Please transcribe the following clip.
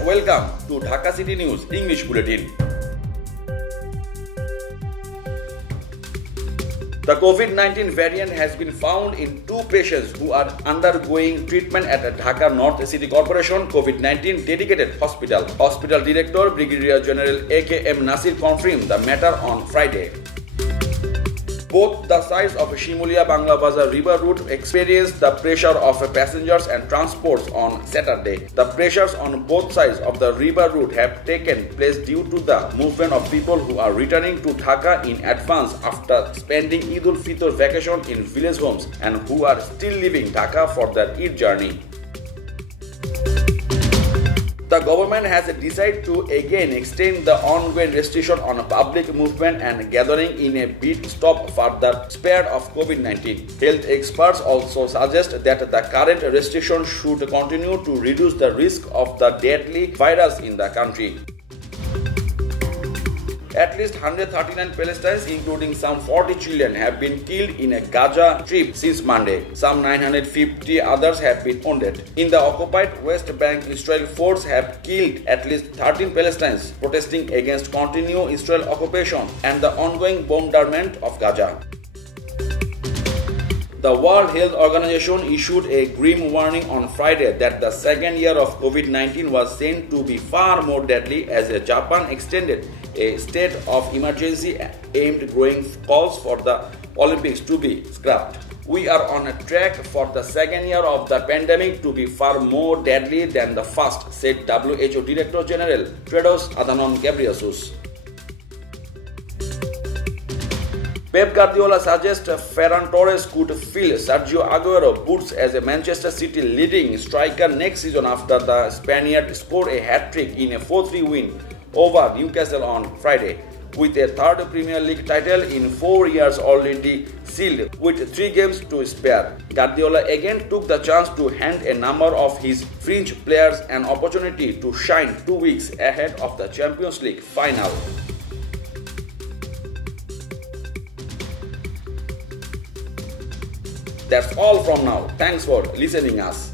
Welcome to Dhaka City News English Bulletin. The COVID-19 variant has been found in 2 patients who are undergoing treatment at the Dhaka North City Corporation COVID-19 dedicated hospital. Hospital Director Brigadier General A.K.M. Nasir confirmed the matter on Friday. Both the sides of Shimulia Bangla Bazar river route experienced the pressure of passengers and transports on Saturday. The pressures on both sides of the river route have taken place due to the movement of people who are returning to Dhaka in advance after spending Eid ul-Fitr vacation in village homes and who are still leaving Dhaka for their Eid journey. The government has decided to again extend the ongoing restriction on public movement and gathering in a bid to stop further spread of COVID-19. Health experts also suggest that the current restriction should continue to reduce the risk of the deadly virus in the country. At least 139 Palestinians, including some 40 children, have been killed in a Gaza Strip since Monday. Some 950 others have been wounded. In the occupied West Bank, Israeli forces have killed at least 13 Palestinians protesting against continued Israel occupation and the ongoing bombardment of Gaza. The World Health Organization issued a grim warning on Friday that the second year of COVID-19 was seen to be far more deadly as Japan extended a state of emergency aimed growing calls for the Olympics to be scrapped. We are on a track for the second year of the pandemic to be far more deadly than the first, said WHO Director General Tedros Adhanom Ghebreyesus. Pep Guardiola suggests Ferran Torres could fill Sergio Aguero's boots as a Manchester City leading striker next season after the Spaniard scored a hat-trick in a 4-3 win over Newcastle on Friday. With a third Premier League title in 4 years already sealed with 3 games to spare, Guardiola again took the chance to hand a number of his fringe players an opportunity to shine 2 weeks ahead of the Champions League final. That's all from now. Thanks for listening us.